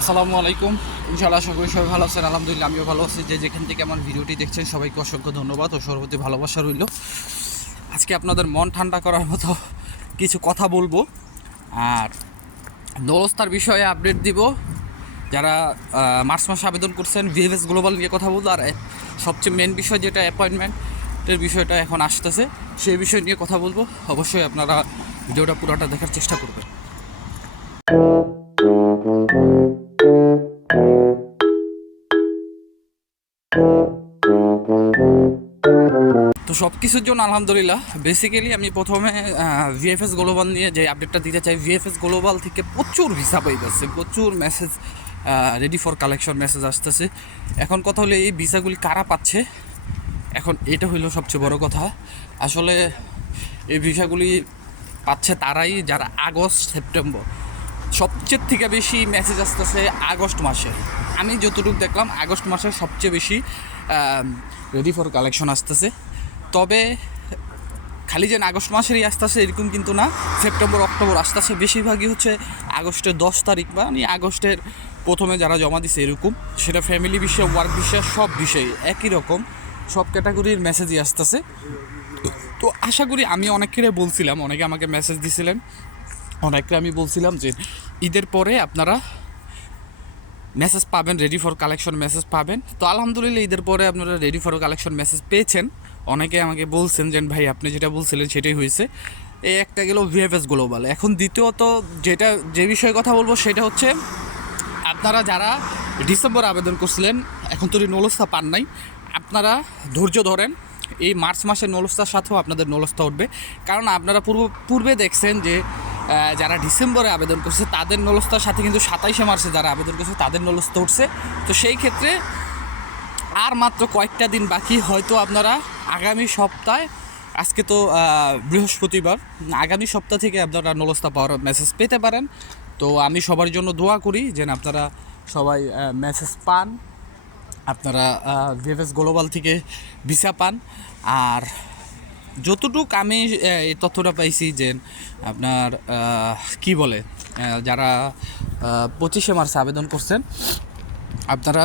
আসসালামু আলাইকুম। ইনশাআল্লাহ আশা করি সবাই ভালো আছেন। আলহামদুলিল্লাহ আমিও ভালো আছি। যে যেখান থেকে আমার ভিডিওটি দেখছেন সবাইকে অসংখ্য ধন্যবাদ ও সর্বপ্রতি ভালোবাসা রইল। আজকে আপনাদের মন ঠান্ডা করার মতো কিছু কথা বলবো আর দোলস্তার বিষয়ে আপডেট দিব। যারা মার্চ মাসে আবেদন করছেন ভিএফএস গ্লোবাল নিয়ে কথা বলবো। আর সবচেয়ে মেন বিষয় যেটা অ্যাপয়েন্টমেন্টের বিষয়টা এখন আসতেছে, সেই বিষয় নিয়ে কথা বলবো। অবশ্যই আপনারা ভিডিওটা পুরোটা দেখার চেষ্টা করবেন। তো সব কিছুর জন্য আলহামদুলিল্লাহ। বেসিক্যালি আমি প্রথমে ভিএফএস গ্লোবাল নিয়ে যে আপডেটটা দিতে চাই। ভিএফএস গ্লোবাল থেকে প্রচুর ভিসা পাইতেছে, প্রচুর message, ready for collection message আসতেছে। এখন কথা হলো এই ভিসাগুলি কারা পাচ্ছে, এখন এটা হইলো সবচেয়ে বড় কথা। আসলে এই ভিসাগুলি পাচ্ছে তারাই যারা আগস্ট সেপ্টেম্বর, সবচেয়ে থেকে বেশি মেসেজ আসতেছে আগস্ট মাসে। আমি যতটুকু দেখলাম আগস্ট মাসে সবচেয়ে বেশি রেডি ফর কালেকশন আসতেছে। তবে খালি যে আগস্ট মাসেরই আসতেছে এরকম কিন্তু না, সেপ্টেম্বর অক্টোবর আসতেছে। বেশিরভাগই হচ্ছে আগস্টের 10 তারিখ বা আগস্টের প্রথমে যারা জমা দিছে এরকম। সেটা ফ্যামিলি বিষয়, ওয়ার্ক বিষয়, সব বিষয়ে একই রকম, সব ক্যাটাগরির মেসেজই আসতেছে। তো আশা করি আমি অনেকেরে বলছিলাম, অনেকে আমাকে মেসেজ দিছিলেন, অনেকে আমি বলছিলাম যে ঈদের পরে আপনারা মেসেজ পাবেন, রেডি ফর কালেকশন মেসেজ পাবেন। তো আলহামদুলিল্লাহ ঈদের পরে আপনারা রেডি ফর কালেকশন মেসেজ পেয়েছেন। অনেকে আমাকে বলছেন যে ভাই আপনি যেটা বলছিলেন সেটাই হয়েছে। এই একটা গেল ভিএফএস গ্লোবাল। এখন দ্বিতীয়ত যে বিষয়ে কথা বলবো সেটা হচ্ছে আপনারা যারা ডিসেম্বরে আবেদন করছিলেন এখন তো নলস্তা পান নাই, আপনারা ধৈর্য ধরেন। এই মার্চ মাসের নলস্তার সাথেও আপনাদের নলস্তা উঠবে। কারণ আপনারা পূর্বে দেখছেন যে যারা ডিসেম্বরে আবেদন করছে তাদের নলস্তার সাথে কিন্তু 27শে মার্চে যারা আবেদন করছে তাদের নলস্তা উঠছে। তো সেই ক্ষেত্রে আর মাত্র কয়েকটা দিন বাকি, হয়তো আপনারা আগামী সপ্তাহে, আজকে তো বৃহস্পতিবার, আগামী সপ্তাহ থেকে আপনারা নলস্তা পাওয়ার মেসেজ পেতে পারেন। তো আমি সবার জন্য দোয়া করি যেন আপনারা সবাই মেসেজ পান, আপনারা ভিএফএস গ্লোবাল থেকে ভিসা পান। আর যতটুক আমি এই তথ্যটা পাইছি যে আপনার কি বলে, যারা 25শে মার্চ আবেদন করছেন আপনারা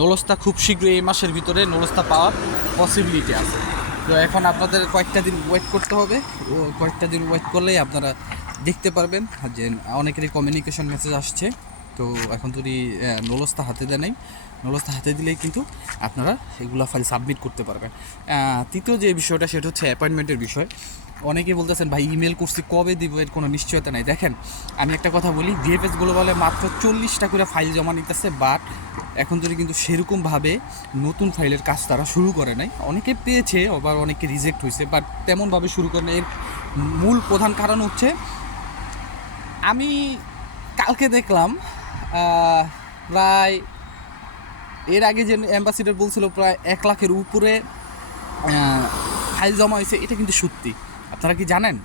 নলস্তা খুব শীঘ্রই এই মাসের ভিতরে নলস্তা পাওয়ার পসিবিলিটি আছে। তো এখন আপনাদের কয়েকটা দিন ওয়েট করতে হবে। ও কয়েকটা দিন ওয়েট করলেই আপনারা দেখতে পারবেন যে অনেকেরই কমিউনিকেশন মেসেজ আসছে। তো এখন যদি নলস্তা হাতে দেয় নাই, নলস্তা হাতে দিলেই কিন্তু আপনারা এগুলো ফাইল সাবমিট করতে পারবেন। তৃতীয় যে বিষয়টা সেটা হচ্ছে অ্যাপয়েন্টমেন্টের বিষয়। অনেকে বলতেছেন ভাই ইমেল করছি কবে দিব, এর কোনো নিশ্চয়তা নাই। দেখেন আমি একটা কথা বলি, ভিএফএস গ্লোবালে মাত্র 40টা করে ফাইল জমা নিতেছে, বাট এখন যদি কিন্তু সেরকমভাবে নতুন ফাইলের কাজ তারা শুরু করে নাই। অনেকে পেয়েছে, আবার অনেকে রিজেক্ট হয়েছে, বাট তেমনভাবে শুরু করে নাই। এর মূল প্রধান কারণ হচ্ছে আমি কালকে দেখলাম প্রায়, এর আগে যে অ্যাম্বাসিডার বলছিল প্রায় 1 লাখের উপরে ফাইল জমা হয়েছে। এটা কিন্তু সত্যি, আপনারা কি জানেন?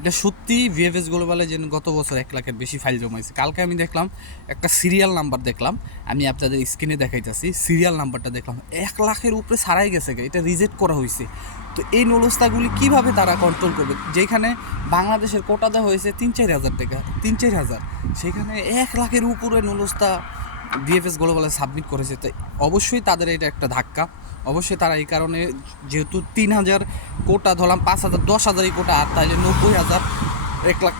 এটা সত্যি। ভিএফএস গ্লোবালে যে গত বছর 1 লাখের বেশি ফাইল জমা হয়েছে। কালকে আমি দেখলাম একটা সিরিয়াল নাম্বার দেখলাম, আমি আপনাদের স্ক্রিনে দেখাইতেছি, সিরিয়াল নাম্বারটা দেখলাম 1 লাখের উপরে ছাড়াই গেছে, এটা রিজেক্ট করা হয়েছে। তো এই নলস্তাগুলি কীভাবে তারা কন্ট্রোল করবে? যেখানে বাংলাদেশের কোটা দেওয়া হয়েছে 3-4 হাজার টাকা, 3-4 হাজার, সেখানে 1 লাখের উপরে নলস্তা ভিএফএস গ্লোবালে সাবমিট করেছে। তাই অবশ্যই তাদের এটা একটা ধাক্কা। অবশ্যই তারা এই কারণে, যেহেতু 3,000 কোটা ধরলাম, 5,000, 10,000 কোটা, আর তাইলে 90,000, 1 লাখ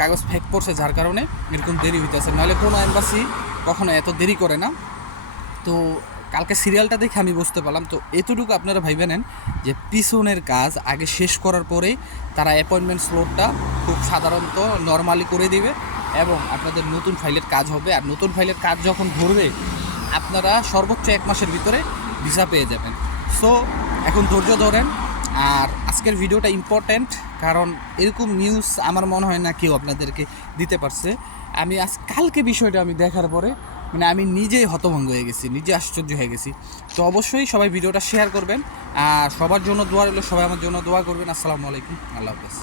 কাগজ ফেক পড়ছে, যার কারণে এরকম দেরি হইতেছে। নাহলে কোনো এম্বাসি কখনো এত দেরি করে না। তো কালকে সিরিয়ালটা দেখে আমি বুঝতে পারলাম। তো এতটুকু আপনারা ভাইবে নেন যে পিছনের কাজ আগে শেষ করার পরেই তারা অ্যাপয়েন্টমেন্ট স্লটটা খুব সাধারণত নর্মালি করে দিবে এবং আপনাদের নতুন ফাইলের কাজ হবে। আর নতুন ফাইলের কাজ যখন ধরবে আপনারা সর্বোচ্চ 1 মাসের ভিতরে ভিসা পেয়ে যাবেন। সো এখন ধৈর্য ধরেন। আর আজকের ভিডিওটা ইম্পর্ট্যান্ট, কারণ এরকম নিউজ আমার মনে হয় না কেউ আপনাদেরকে দিতে পারছে। আমি কালকে বিষয়টা আমি দেখার পরে আমি নিজেই হতভঙ্গ হয়ে গেছি, নিজে আশ্চর্য হয়ে গেছি। তো অবশ্যই সবাই ভিডিওটা শেয়ার করবেন আর সবার জন্য দোয়া রইল, সবাই আমার জন্য দোয়া করবেন। আসসালামু আলাইকুম, আল্লাহ হাফেজ।